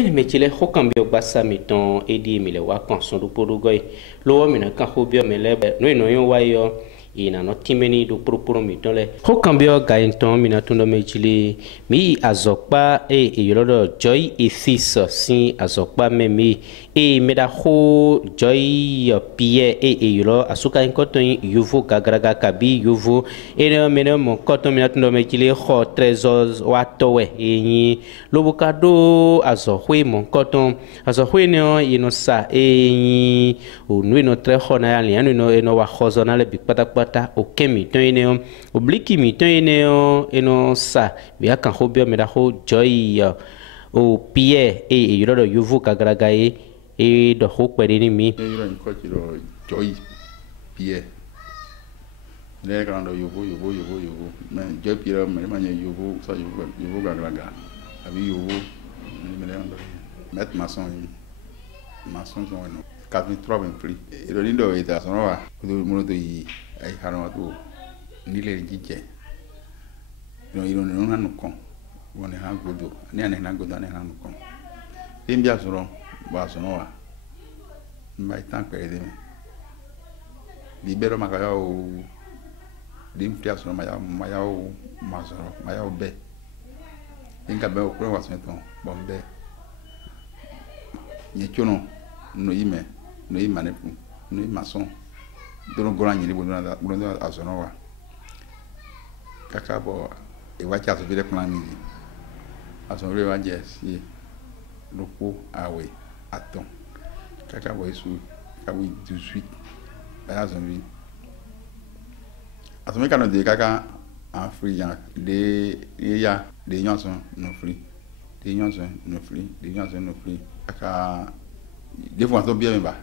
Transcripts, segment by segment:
ele mechile hokambio gbasa miton edi mile wa kan so do podogoi lo mi na kan hobio mele no yo wa yo ina no timeni do proporo miton le hokambio ga inton mi na tundo mechile mi azokpa yolodo joy ethis sin azokpa memi meda ho joy pie yolo asuka inkoton yuvu gagraga kabi yuvu ene mene mo koton mi na tundo mechile ho trésors wa towe yin lobukado azohwe mon koton azohwe no inosa onu no tre hona ya lianu no eno wa khozona le bikpata o kemi to ene obliki mi to ene eno sa bi aka hobio me da ho joy o pie yoro yuvu kagraga do ho pere ni mi yoro ko tiro joy pie le grando yuvu mais joy pie me manye yuvu sa yuvu kagraga abi yuvu mettre maçon sont no 43 ben prix et le lindo eta sono wa do mono yi ay harama to ni le jije no iro no nanu kon woni ha godo ni ane na godo ane na nu kon timbia soro ba sono wa mai tan pe de me libero makaya o limpia sono maya o mazoro maya o be inga be o kwa waseton bombe nyechono no ime no imanepu no imason dono goranyi ni bono asono wa kaka bo e wacha so vile plan ni asono re waje si lopo awe aton kaka bo isu kawi 18 ba asono asono kana de kaka en free de ya de nyonson no free de nyonson no free aka de fois to bien ba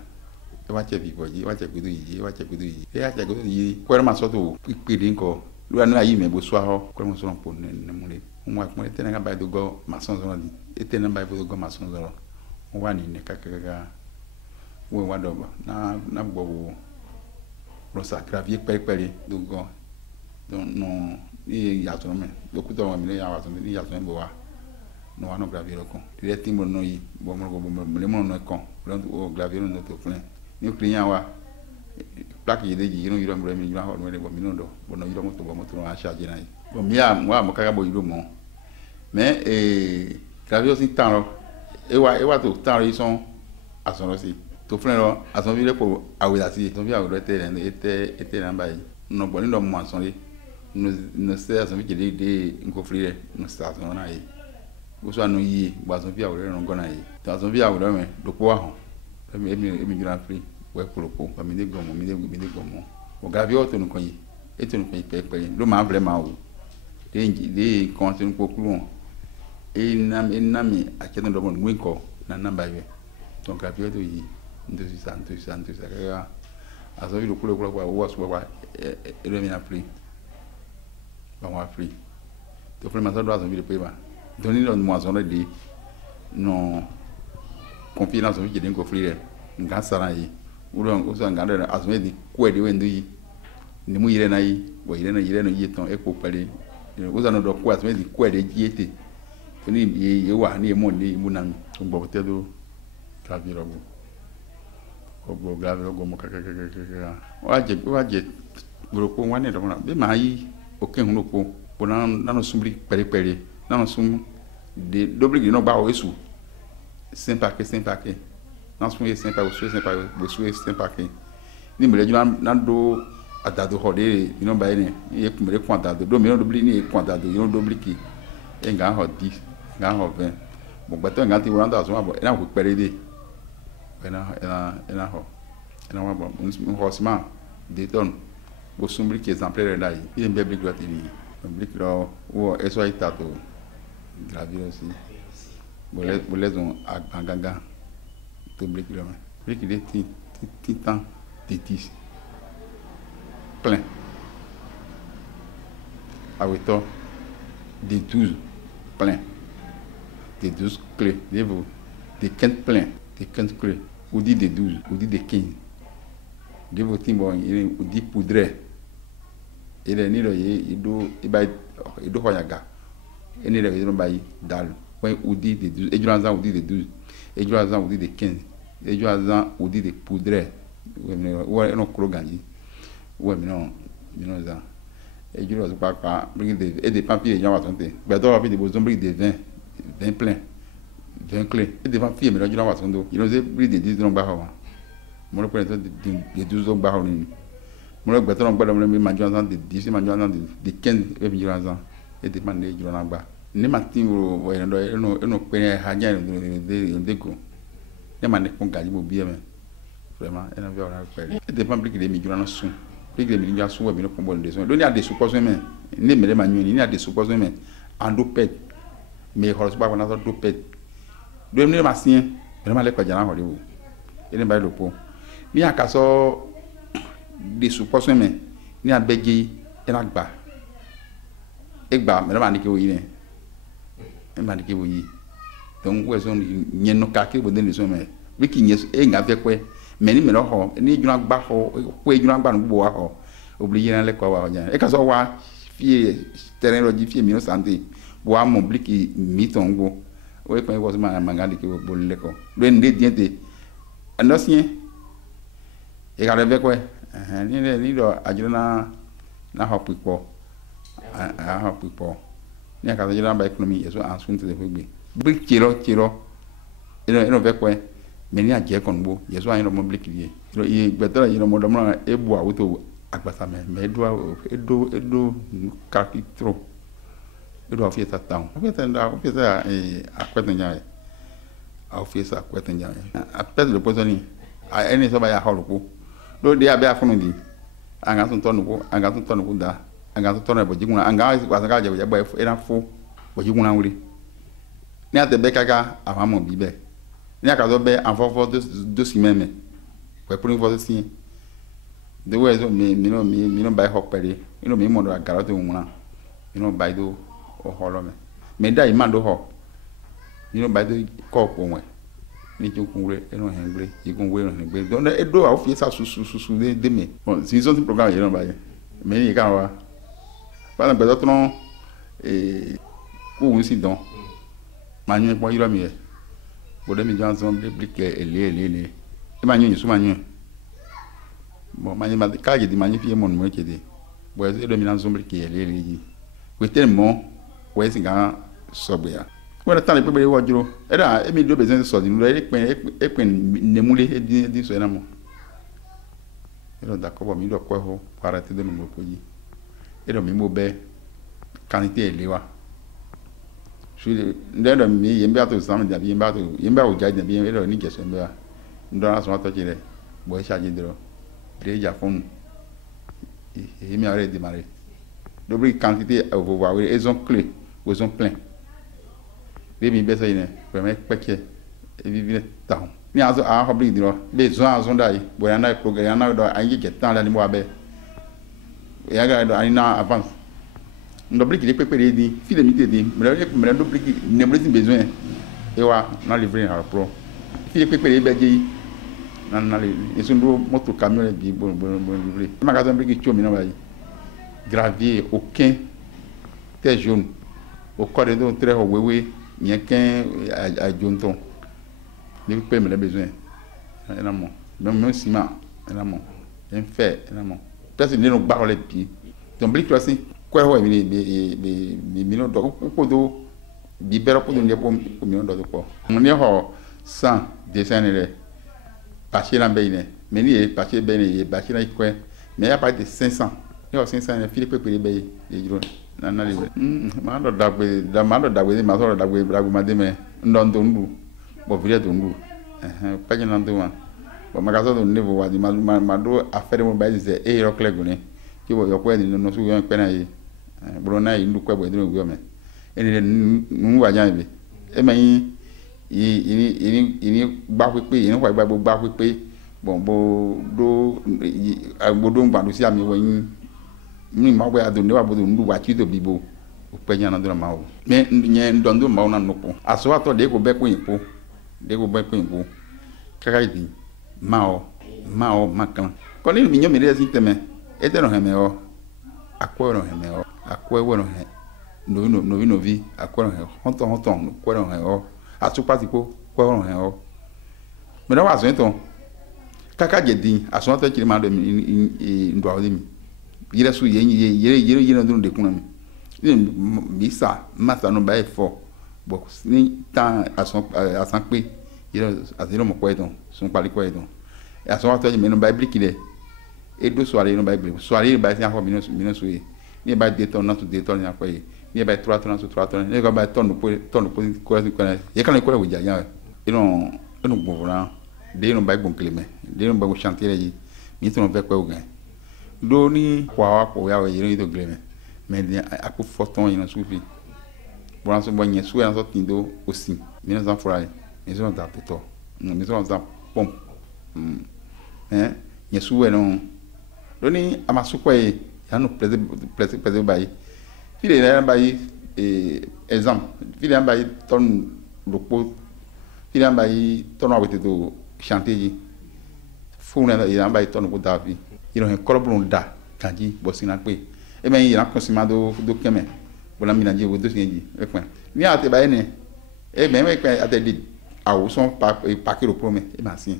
e wa che bi ko ji wa che kudu yi e a che kudu yi ko ma so to pipiri nko lu anu ayi me bo so ho ko mo so po ne mu le mo wa mo te na ba do go ma so so ni e te na ba do go ma so so mo wa ni ne kaka wo wa do ba na gbo ro sa gravier pere do go no ni ya to me do ku to mi le ya wa to ni ya to bo wa no ano gravier ko dire timbo no yi bo mo go bo le mo no ko donc o gravier no to plein ni client wa plaque yi de yi no yiro mo mi ma ho mo le bo mi no do bo no yiro mo to no a charger na yi bo mi a mo mo ka bo yiro mo mais gravier si tan ro e wa to tan ro son ason ro si to plein ro ason vi le ko awila si to vi awro ete na ba yi no bo ni do mo ason ri no se ason vi de nko free no sa ason na yi uso anu yi gbason fi awore ron gona yi ta so fi awore me do po ahun emi jura free we polopo ba mi de gomo o gavi oto nu kan yi eto nu kan pe lo ma vraiment o de kon se nu pokulu na mi a chedo do bon winko na namba yi donc gavi oto yi ndo si santo ka aso vi lo kulo kwa o so kwa e mi na free ba wa free to free ma so do aso vi de pe ba donner une moisson de non confiance avec des conflits nga sara yi uro so nga de azme di kwedi wendu yi ni mu yire na yi bo yire no yi ton e ko pare uza no do kwa azme di kwedi jiete ni ye wa ni mo ni mu nan gbo tedo graviro go graviro go mo kaka waje buro ko wane do na be ma yi o ken hu ko bona na sumbri pere não sum de doble no ba o isso sem paquet não sum sem pa o sem paquet ni mele na do adado rode no ba ni e kumere com adado do me no doble ni com adado no doble ki e nga ho 10 nga ho 20 bo gbato nga ti wanda so abo na ko pere de ena ho ena wa bo un hosma de ton bo sumbri ki exemplaire là yi e mbebe glote ni public lo o eso aí tato gravir aussi bolé on a ganga to brique là brique de titan titis plein avec toi des 12 plein des 12 clés des 15 plein des 15 clés ou dit des 12 ou dit des 15 de vos timbons il dit poudre il est ni le ido iba ido hoyaga eni le ido bai dal ouais Oudi de 12 et Jonathan Oudi de 12 et Jonathan Oudi de 15 et Jonathan Oudi de poudre ouais non cro gagné ouais mais non ça et Jonathan pas brique de et des papiers les gens va tenter ben toi papier de besoin brique de 20 plein 20 clés et des papiers mais là Jonathan va tenter il nous brique de 10 non ba ha mo le prendre de 12 ba ha ni mo le gbeto non gbedo mo le ma Jonathan de 10 ma Jonathan de 15 et Jonathan et des man de Jonathan ba ni matin wo no pe haja de go ne man ko gaji bo bien vraiment et na viora pe et des man brique de mi Jonathan sun brique de mi Jonathan sun wo bi no ko bon de so do ni ade suppose men ni me le ma nyoni ni ade suppose men ando pet me ho so ba na do pet do ni ma sien vraiment le ko jana ho le wo e ni ba lo po ni akaso de suppose men ni abeji e na gba egba me le ma ni ke wo yi ne ma ni ke wo yi donc wo so ni no ka ke bo de ni so me bi ki nye e nga fe kwe me ni me lo ho ni juna gba ho ko e juna gba no bo wa ho obligé na le ko wa ja e ka so wa fie terrain lo ji fie mi no santé bo wa mo bliki mi ton go o e pe wo so ma nga di ke bo le ko do en de diente andosien e ka le ve kwe ni do ajuna na ho pipo a ho pipo ni aka jira ba economy yeso ansun te de gbe bi chiro eno ve kwe me ni aje kon bo yeso ayin mo bliki vie ro yi gbetara yin mo do mo ebu awuto agbasa me edo capitro edo ofiesa town ofiesa akwetanya ofiesa akwetanya apet le posoni eni so ba ya holuko do de abia funu di anga tun tonu ko da anga tun tonu bo jiguna anga wasanga je bo era fu bo jiguna wuri ni ate be kaka afamo bi be ni aka do be anfofo do simeme we put for the scene the way so me no buy hop pere you know me mo do agara to wuna you know buy do o holo me da ima do ho you know buy do ko ko we ni ju kunre e no hengre igun we no hengre do na edo a ofie sa su de me bon si so program you know buy me ni ka wa pa na be do tron ko un si don ma nyu po yiro mi e bo de mi janson biblique ele e ma nyu su ma nyu bon ma ma ka di ma nyu fi mo no chede bo e do mi na zombri ke ele yi we tellement we singa sobe ya wala tan pe be wo juro e da e mi do bezen so di no e pen nemule e di so na mo e do da ko bo mi do ko ho para te de no mo poji e do mi mo be quantité ele wa ndendo mi yemba to sam da bi yemba o jaji bi e do ni geso mba ndo na so to chire bo sha ji dro de ja fon e mi arrête de marrer double quantité au voir ils ont clé ils ont plein be mi be so ine vraiment peke e bi bi ta ni azo a hobli dro be zo azo dai bo ya na programme na do anyi je tan la ni mo abe ya ga do ani na avance ndobli ki pepere di file mi te di me ndobli ki ne mo tin besoin e wa na livrer har pro file pepere be je na le eso ndo moto camion le bi bon livrer magasin briki chomi na bayi gravier aucun terre jaune au corps de très wewe nien ken a jonton ni pe me le besoin ena mo même ciment ena mo en fer ena mo personne ne no gba le bi donc briki aussi ko ho mi no do ko do bi bero ko do ne ko mi no do ko mo ne ho 100 dessin le papier la beine mais ni papier beine e papier la ko mais ya pas de 500 yo 500 Philippe pe be e juro na na le ma do dagbe ma so dagbe ma de me ndo ndu bo vile to ndu pa je na ndo wa bo ma ka so do ne bo wa di ma do affaire mo ba ze e ro kle gune ki bo yo ko ni no su yo pe na yi bro na yi ndu ko bo dro go me eni nu wa jan bi e ma yi ini gba pepe ini kwa gba pepe bon bo do agbodo ngba si ami wo yin ni ma gba do ne wa bo do ndu wa ti do bibo o pe jan na do ma o me nye ndondo ma ona nopo aso ato de ko be ko yin po kaka idi ma o makan ko ni mi nyo mi re si teme e te no he me o akwo no he me o akwo wo no he novi akwero he honton kwero he o atupati po kwero he o me na wa so nton kaka jedin aso to kiri ma do ndo awde mi yire su yire ndo de kuna mi bisa mata no ba fo bo ni tan asan pe yire azero mo ko edon sun pali ko edon aso to mi no bible kile e do soirée no bible soirée ba ti akọ mi no so ye ni ba de ton na to de ton ni akọ ye ni ba 3 tonnes sur 3 tonnes ni ko ba ton ko ko ye kan ko wuja ya ino gbovran de no ba gbon keleme de no ba go chantier yi mi to no ve ko gan do ni kwa ko ya we yiri to gleme mais de akọ forton yi na sufi bon so bon yesu ya so tindo osi mi na za fry mi so da peto mi so da pom yesu we no do ni amasuko yi ya no prese bayi file na bayi exemple file na bayi ton lopo file na bayi ton awete to chanter yi funa na bayi ton ko davi iro he kolobun da kanji bosina pe e men yi na consimado do keme bona mi na je wo do sinji e pon ni ate bayi ne e men me pe ate di awo son pa kiro prome e ma sin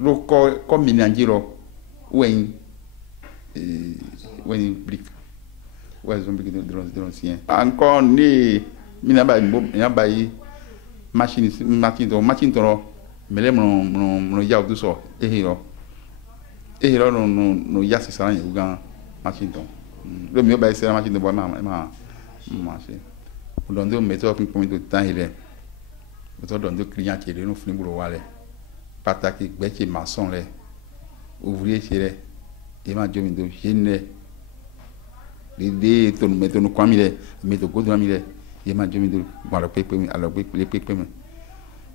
lo ko mi na jiro wen brick ouais zombie qui drone sien encore ni mina ba ya ba yi machine to mele mo ya do so ehiro no ya se sara yu gan machine to le mi ba se machine to bo ma se o don do meto pin point to tan ile o to don do client qui le no fini buro wale pataki gbe che maçon le ouvrier chere e ma jomi do jenne de ton meto no kwami le meto go do mi le e ma jomi do gbaro pepe mi alo pepe mi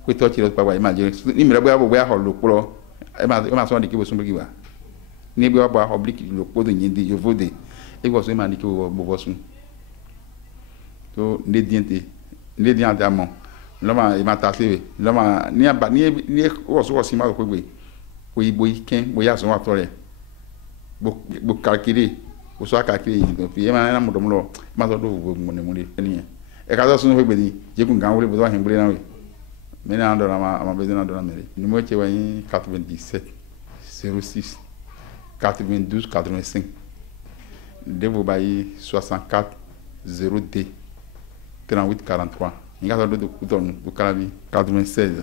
ko to chiro pa wa e ma je ni mi rabo bo ya ho lo pro e ma so di ki bo sun bi wa ni bi wa ba oblique lo po do yin di yo vode e go so e ma di ki bo sun to ne diante amon lo ma e ma ta se lo ma ni aba ni o so si ma ko gbe ko ibo iken bo ya so wa to re bo calculer o so calculer yi do fi e ma na mo do mo ma so do mo ne ni e ka so sun fe gbe ni je kun gan wole bo so hin gbe na we me na do na ma be na do na mere ni mo che wa yin 97 06 92 85 de vous bailler 64 0D 38 43 il y a de couton du calabi 96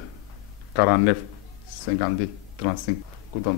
49 52 35 couton